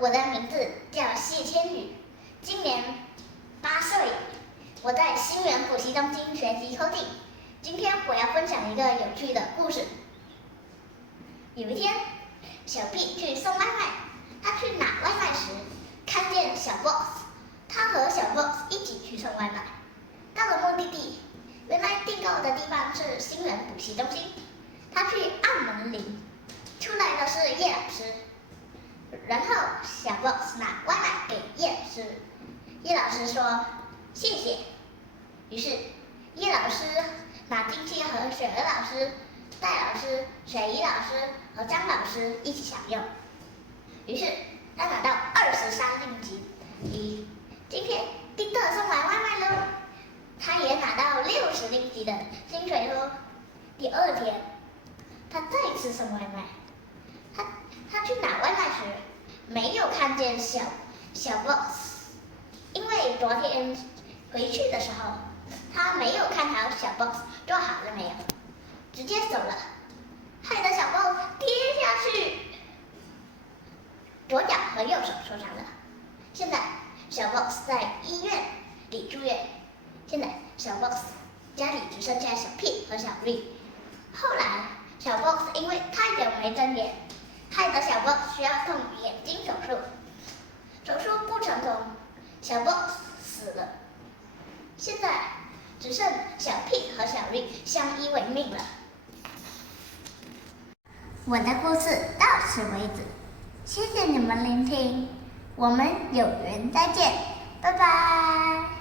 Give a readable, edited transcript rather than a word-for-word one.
我的名字叫谢千羽，今年8岁，我在新园补习中心学习 coding。今天我要分享一个有趣的故事。有一天，小 B 去送外卖，他去拿外卖时，看见小 boss， 他和小 boss 一起去送外卖。到了目的地，原来订购的地方是新园补习中心。他去按门铃，出来的是叶老师。然后小 boss 拿外卖给叶老师，叶老师说谢谢。于是叶老师拿进去和雪儿老师、戴老师、水怡老师和张老师一起享用。于是他拿到23令吉，今天订的送来外卖喽。他也拿到60令吉的薪水喽。第二天，他再次送外卖。他去拿外卖时，没有看见小 boss， 因为昨天回去的时候，他没有看好小 boss 做好了没有，直接走了，害得小 boss 跌下去，左脚和右手受伤了。现在小 boss 在医院里住院，现在小 boss 家里只剩下小 P 和小 V。后来小 boss 因为太久没睁眼，害得小 boss 需要动眼睛手术，手术不成功，小 boss 死了。现在只剩小 P 和小 V 相依为命了。我的故事到此为止，谢谢你们聆听，我们有缘再见，拜拜。